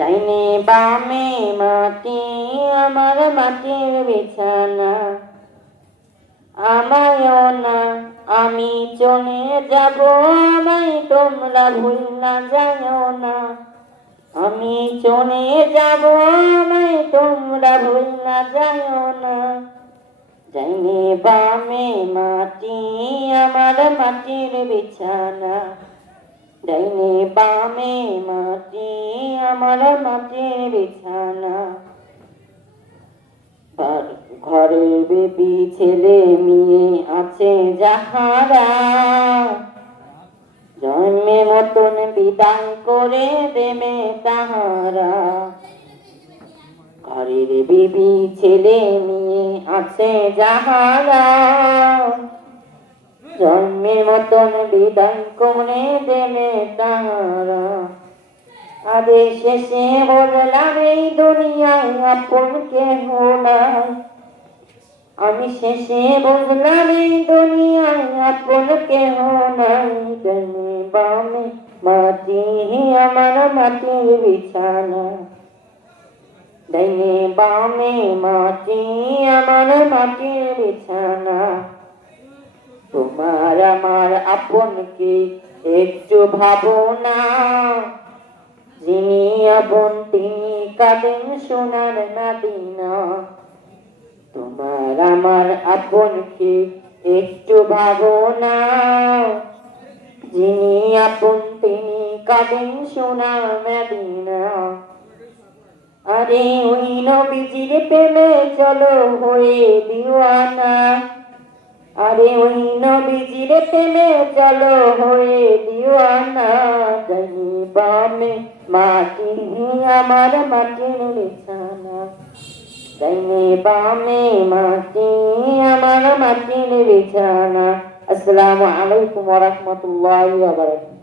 ডাইনে বামে মাটি আমার মাটির বিছানা, আমায়ও না আমি চলে যাব, আমায় তোমরা ভুল না যাও না। আমি চলে যাব, আমায় তোমরা ভুল না যাও না। ডাইনে বামে মাটি আমার মাটির বিছানা, ডাইনে বামে মাটি আমার মাটির বিছানা। ঘরের বেবি ছেলে মেয়ে আছে যাহারা, জন্মে মতন বিদায় করে দেবে তাহারা। ঘরের বেবি ছেলে মেয়ে আছে যাহারা, জন্মের মতন বিদায় করে দেবে তাহারা। আরে শেষে বললাম এই দুনিয়ায় আপন কেহ নাই, আমি শেষে বুঝলাম এই দুনিয়ায় আপন কেহ নাই। ডাইনে বামে মাটি আমার মাটির বিছানা, ডাইনে বামে মাটি আমার মাটির বিছানা। তোমার আমার আপনকে একটু ভাবো না, যিনি আপন তিনি কাঁদেন সোনার মদিনা। তোমার আমার আপনকে একটু ভাবো না, যিনি আপন তিনি কাঁদেন সোনার মদিনা। আরে ওই নবীজির প্রেমে চলো হয়ে দিওয়ানা, আরে ওই নবীজির প্রেমে চলো হয়ে দিওয়ানা। ডাইনে বামে মাটি আমার মাটির বিছানা, ডাইনে বামে মাটি আমার মাটির বিছানা। আসসালামু আলাইকুম ওয়া রাহমাতুল্লাহি ওয়া বারাকাতুহু।